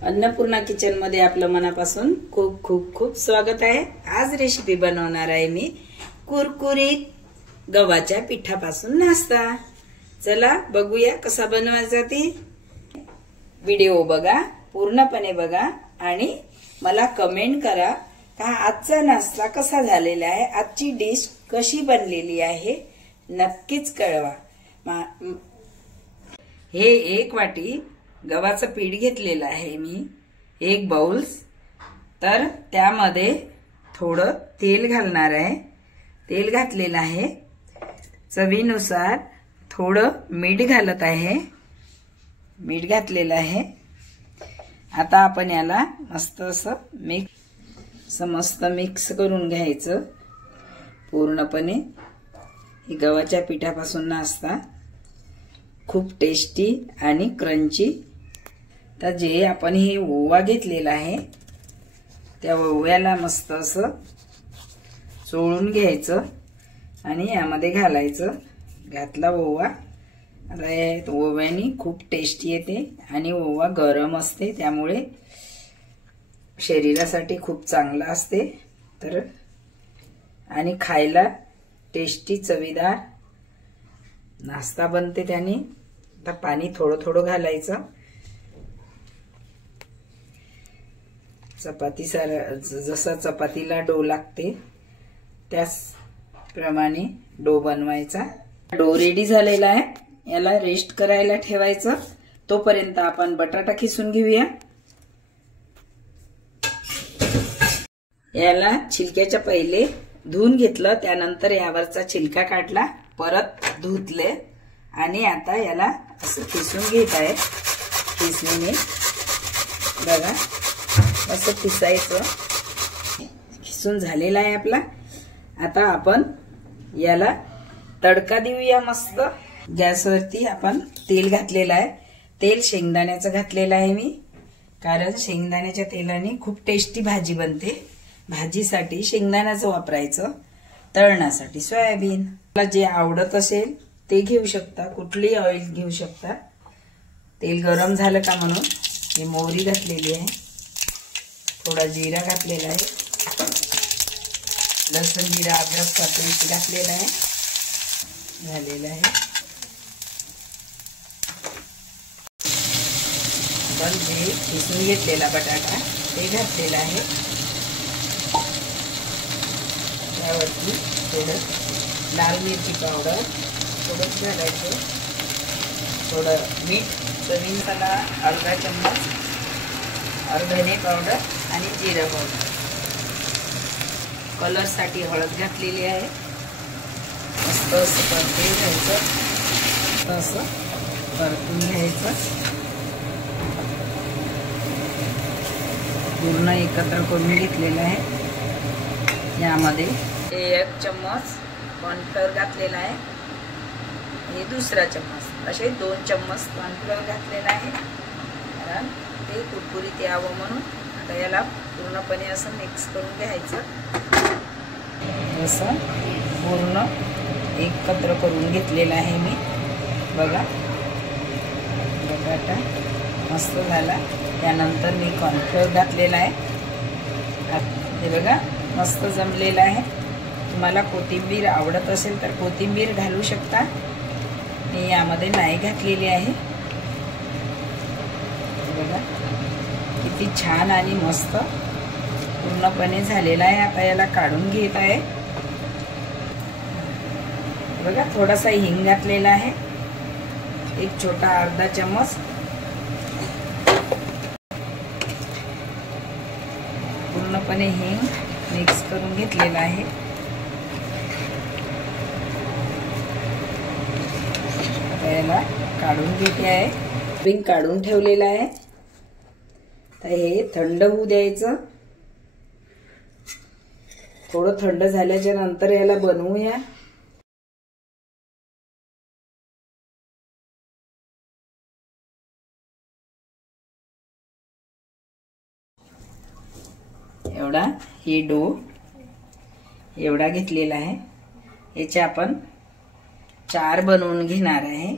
Annapurna kitchen मध्ये आपलं मनापासून खूप खूप खूप स्वागत आहे। आज रेसिपी बनवणार आहे मी कुरकुरीत गव्हाच्या पिठापासून नाश्ता। चला बघूया कसा बनवायचा ते। व्हिडिओ बघा, पूर्णपणे बघा आणि मला कमेंट करा का आजचा नाश्ता कसा झालेला आहे, आजची डिश कशी बनलेली आहे नक्कीच कळवा। हे 1 वाटी गव्हाचं पीठ घेतलेलं आहे मी, 1 बाउल। तर त्यामध्ये थोडं तेल घालणार आहे। तेल घातलेलं आहे, चवीनुसार थोडं मीठ घालत आहे, मीठ घातलेलं आहे। आता आपण याला मस्त असं मिक्स करून घ्यायचं पूर्णपणे। ही गव्हाच्या पिठापासून नाश्ता खूप टेस्टी आणि क्रंची। तर जे आपण हे ओवा घेतलेला आहे त्या ओव्याला मस्त असं चोळून घ्यायचं आणि यामध्ये घालायचं। घातला ओवा, ओव्याने खूप टेस्टी येते आणि ओवा गरम असते त्यामुळे शरीरासाठी खूप चांगला असते। तर आणि खायला टेस्टी चवीदार नाश्ता बनते त्याने। आता पाणी थोडं थोडं घालायचं, चपाती जसा चपातीला डो लागते त्याचप्रमाणे डो बनवायचा। डो रेडी झालेला आहे, याला रेस्ट करायला ठेवायचं। तोपर्यंत आपण बटाटा खिसून घेऊया। याला छिलक्याच्या पहिले धुवून घेतलं, त्यानंतर यावरचा छिलका काढला, परत धुतले आणि आता याला असं खिसून घेत आहे खिसणीने। बघा असं खिसायचं। खिसून झालेला आहे आपला। आता आपण याला तडका देऊया मस्त। गॅसवरती आपण तेल घातलेलं आहे, तेल शेंगदाण्याचं घातलेलं आहे मी, कारण शेंगदाण्याच्या तेलाने खूप टेस्टी भाजी बनते। भाजीसाठी शेंगदाण्याचं वापरायचं, तळण्यासाठी सोयाबीन। मला जे आवडत असेल ते घेऊ शकता, कुठली ऑइल घेऊ शकता। तेल गरम झालं का म्हणून मी मोहरी घातलेली आहे, थोडा जिरा घातलेला आहे, लसूण जिरा अद्रकचा पेस्ट घातलेला आहे, झालेला आहे। पण जे खिसून घेतलेला बटाटा ते घातलेला आहे। त्यावरती थोडं लाल मिरची पावडर थोडंच घालायचं, थोडं मीठ चवीनुसार, अर्धा चम्मच धने पावडर आणि जिरा पावडर, कलरसाठी हळद घातलेली आहे। मस्त असं परतून घ्यायचं, असं परतून घ्यायचं पूर्ण एकत्र करून घेतलेलं आहे। यामध्ये 1 चम्मच कॉर्नफ्लोअर घातलेला आहे आणि दुसरा चम्मच, असे 2 चम्मच कॉर्नफ्लोअर घातलेला आहे, कारण ते कुरकुरीत यावं म्हणून। आता याला पूर्णपणे असं मिक्स करून घ्यायचं, असं पूर्ण एकत्र करून घेतलेलं आहे मी। बघा बटाटा मस्त झाला। त्यानंतर मी कॉर्नफ्लोअर घातलेला आहे, हे बघा मस्त जमलेला आहे। तुम्हाला कोथिंबीर आवडत असेल तर कोथिंबीर घालू शकता, मी यामध्ये नाही घातलेली आहे। बघा किती छान आणि मस्त पूर्णपणे झालेला आहे। आता याला काढून घेत आहे। बघा थोडासा हिंग घातलेला आहे, 1 छोटा अर्धा चम्मच, पूर्णपणे हिंग मिक्स करून घेतलेला आहे। याला काढून घेते आहे, रिंग काढून ठेवलेला आहे। तर हे थंड होऊ द्यायचं, थोडं थंड झाल्याच्या नंतर याला बनवूया। एवढा हे डो एवढा घेतलेला आहे, याचे आपण 4 बनवून घेणार आहे।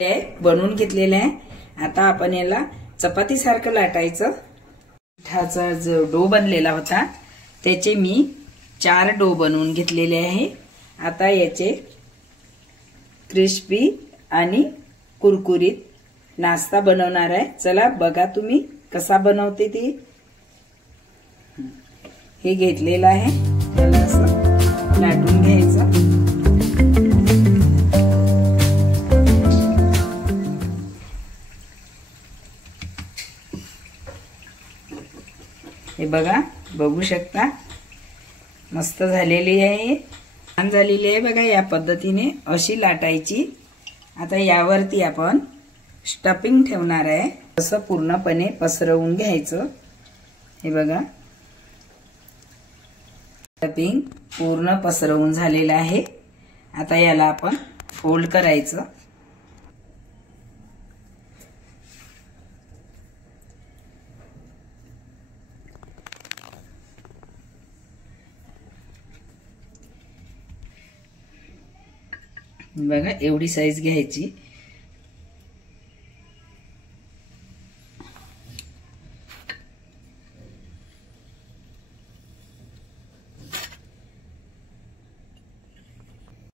ते बनवून घेतलेले आहे। आता आपण याला चपाती सारखं लाटायचं। पिठाचा जो डो बनलेला होता त्याचे मी 4 डो बनवून घेतलेले आहे। आता याचे क्रिस्पी आणि कुरकुरीत नाश्ता बनवणार आहे। चला बघा तुम्ही कसा बनवते ती। हे घेतलेलं आहे, त्याला असं लाटून घ्यायचं। हे बघा, बघू शकता मस्त झालेली आहे, छान झालेली आहे बघा। या पद्धतीने अशी लाटायची। आता यावरती आपण स्टफिंग ठेवणार आहे। असं पूर्णपणे पसरवून घ्यायचं। हे बघा, स्टफिंग पूर्ण पसरवून झालेलं आहे। आता याला आपण फोल्ड करायचं। बघा, एवढी साईज घ्यायची।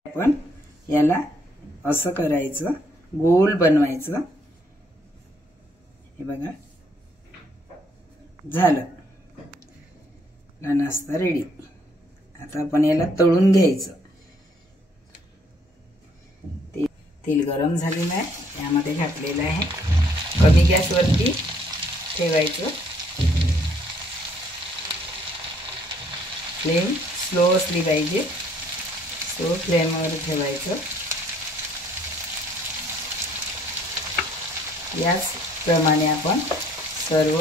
आपण याला असं करायचं, गोल बनवायचं। हे बघा, झालं, नाश्ता रेडी। आता आपण याला तळून घ्यायचं। तेल गरम झालेलं आहे, यामध्ये घातलेलं आहे। कमी गॅसवरती ठेवायचं। फ्लेम स्लो असली पाहिजे, स्लो फ्लेमवर ठेवायचं। याच प्रमाणे आपण सर्व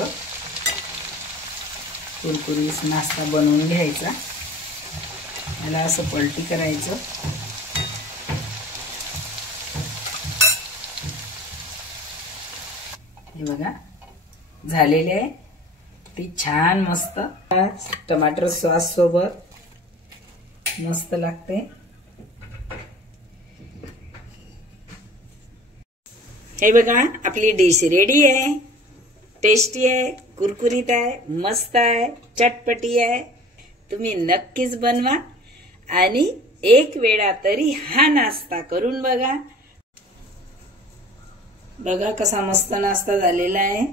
कुरकुरीत नाश्ता बनवून घ्यायचा। याला असं पलटी करायचं। हे बघा, झालेले आहे। ती छान मस्त टमाटर सॉस सोबत मस्त लागते। हे बघा, आपली डिश रेडी आहे। टेस्टी आहे, कुरकुरीत आहे, मस्त आहे, चटपटी आहे। तुम्ही नक्कीच बनवा आणि एक वेळा तरी हा नाश्ता करून बघा। बघा कसा मस्त नाश्ता झालेला आहे।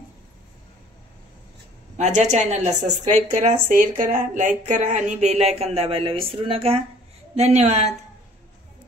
माझ्या चॅनलला सबस्क्राइब करा, शेअर करा, लाईक करा आणि बेल आयकॉन दाबायला विसरू नका। धन्यवाद।